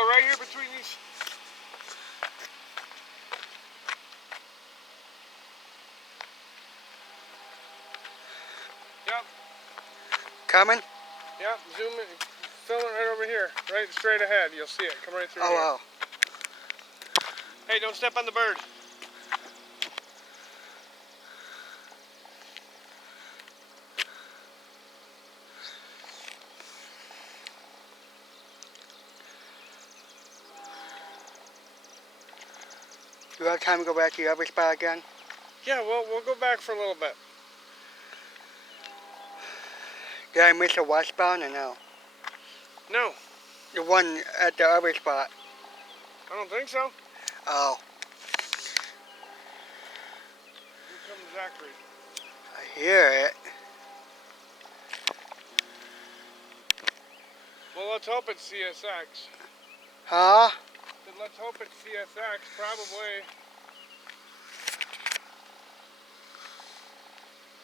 Go right here between these. Yep. Coming? Yep, zoom in. Film it right over here. Right straight ahead. You'll see it. Come right through here. Oh, wow. Hey, don't step on the bird. You have time to go back to your other spot again? Yeah, we'll go back for a little bit. Did I miss a westbound or no? No. The one at the other spot. I don't think so. Oh. Here comes Zachary. I hear it. Well, let's hope it's CSX. Huh? Then let's hope it's CSX, probably.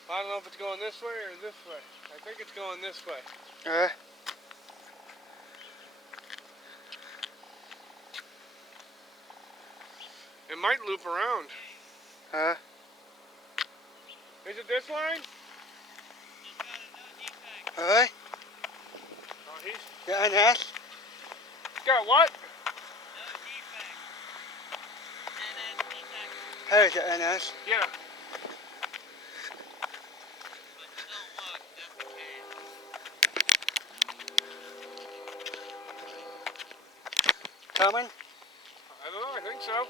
I don't know if it's going this way or this way. I think it's going this way. It might loop around. Huh? Is it this line? Really? Oh, he's The NS? got what? There's the NS. Yeah. Coming? I don't know, I think so.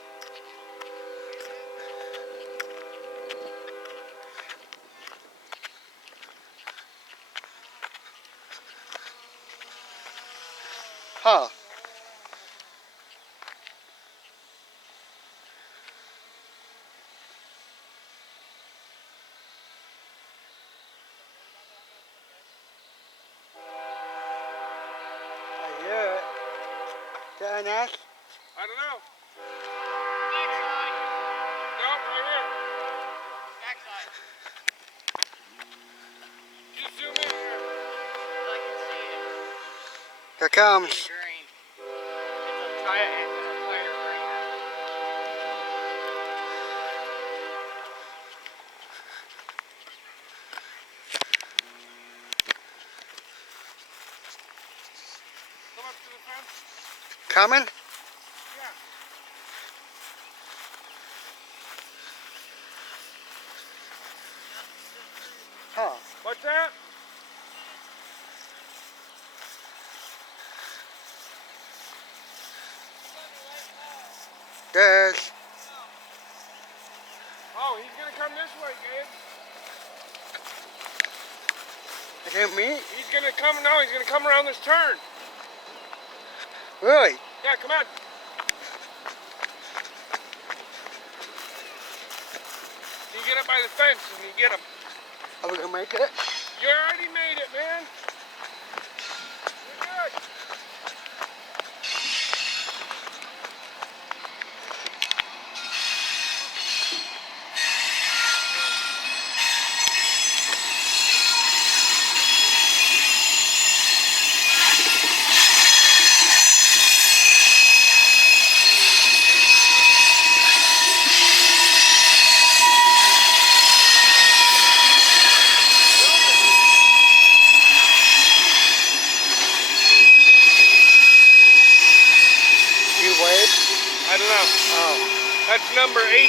Huh. I hear it. The NS? I don't know. Backside. Nope, right here. Backside. Just zoom in here. I can see it. Here comes. It's green. It's a tire green. Come up to the fence. Coming? Yeah. Huh. What's that? There's. Oh, he's gonna come this way, Gabe. Is it me? He's gonna come around this turn. Really? Yeah, come on. You get up by the fence and you get him. Are we gonna make it? You already made it, man. You're good. I don't know. Oh. That's number 18.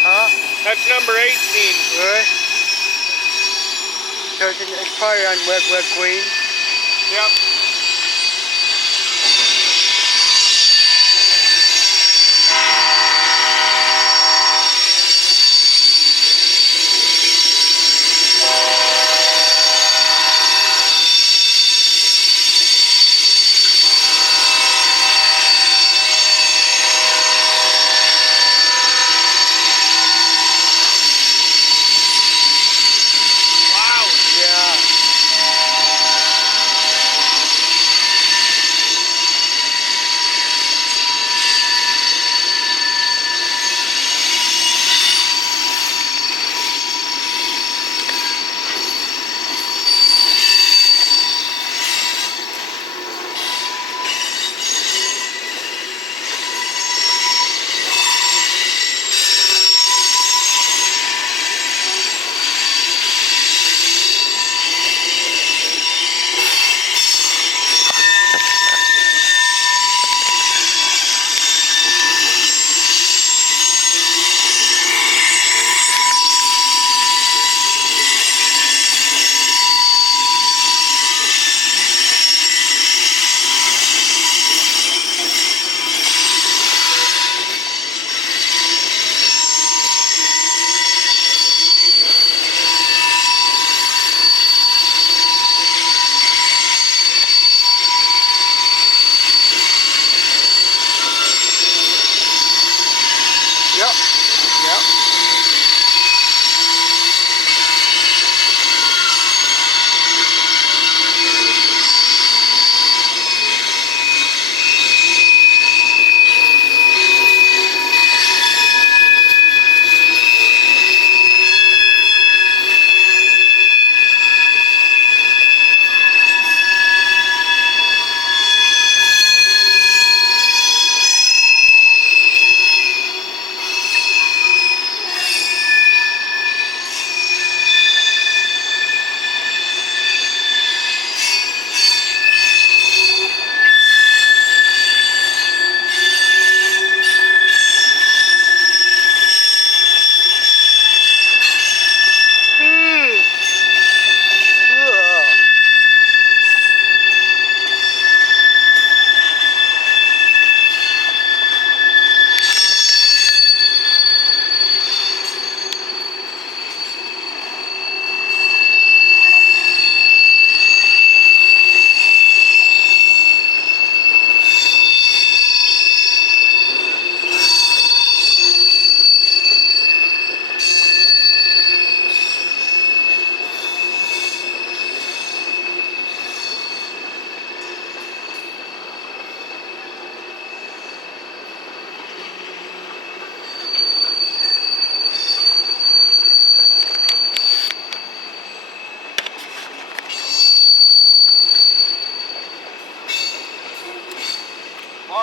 Huh? That's number 18. Really? So it's probably on red green. Yep.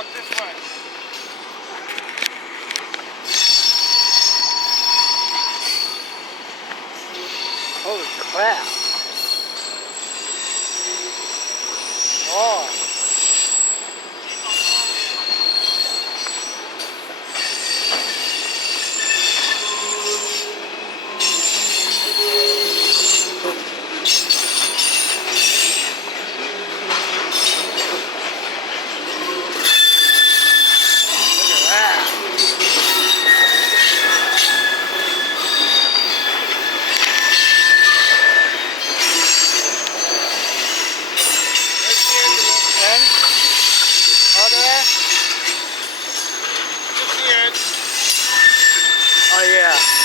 up this way. Holy crap. Oh. Oh yeah.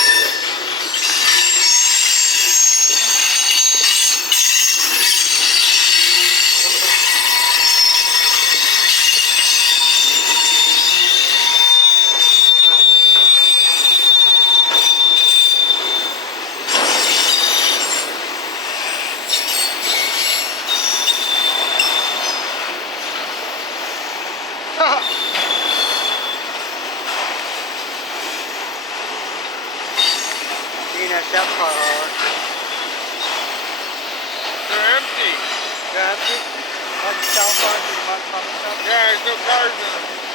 That car hard. They're empty. They're empty? Like the south side, the top stuff? Yeah, there's no cars in them.